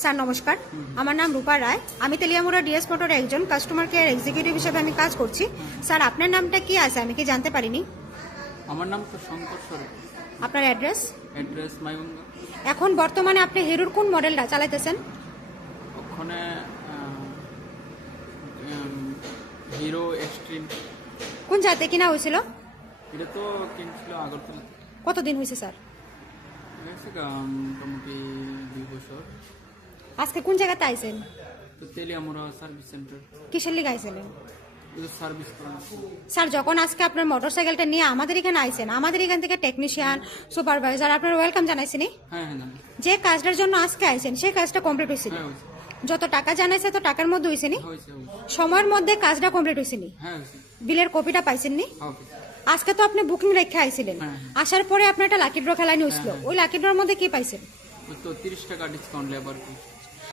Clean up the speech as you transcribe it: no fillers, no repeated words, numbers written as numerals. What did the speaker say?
Sir নমস্কার, আমার নাম রূপা রায়। আমি তেলিয়ামুড়া ডিএস মোটর একজন কাস্টমার কেয়ার এক্সিকিউটিভ হিসেবে আমি কাজ করছি। স্যার আপনার নামটা কি আছে আমি কি জানতে পারিনি? আমার নাম তো শঙ্কর সরেন। আপনার অ্যাড্রেস? অ্যাড্রেস মাইবঙ্গা। এখন বর্তমানে আপনি হিরোর কোন মডেলটা চালাইতেছেন? ওখানে হিরো এক্সট্রিম। কোন জাতে কিনা হয়েছিল? এটা তো কিনছিল আগরতলা। কতদিন হয়েছে স্যার? হয়েছে মোটামুটি 2 বছর। আজকে কোন জায়গাতে আইছেন? তো তেলিয়ামুড়া সার্ভিস সেন্টার। কিসের লিগে আইছিলেন? সার্ভিস করা। স্যার যখন আজকে আপনার মোটরসাইকেলটা নিয়ে আমাদের এখানে আইছেন, আমাদের এখান থেকে টেকনিশিয়ান সুপারভাইজার আপনার ওয়েলকাম জানাইছিনি? হ্যাঁ হ্যাঁ জানি। যে কাজটার জন্য আজকে আইছেন সেই কাজটা কমপ্লিট হয়েছিল? হ্যাঁ হয়েছে। যত টাকা জানাইছে তো টাকার মধ্যে হয়েছেনি? হয়েছে হয়েছে। সময়ের মধ্যে কাজটা কমপ্লিট হয়েছেনি? হ্যাঁ হয়েছে। বিলের কপিটা পাইছেননি? হ্যাঁ। আজকে তো আপনি বুকিং রেখে আইছিলেন, হ্যাঁ। আসার পরে আপনার একটা লাকি ড্র খেলা নিয়েছিল, হ্যাঁ। ওই লাকি ড্রর মধ্যে কি পাইছেন? তো 30 টাকা ডিসকাউন্ট লেবার।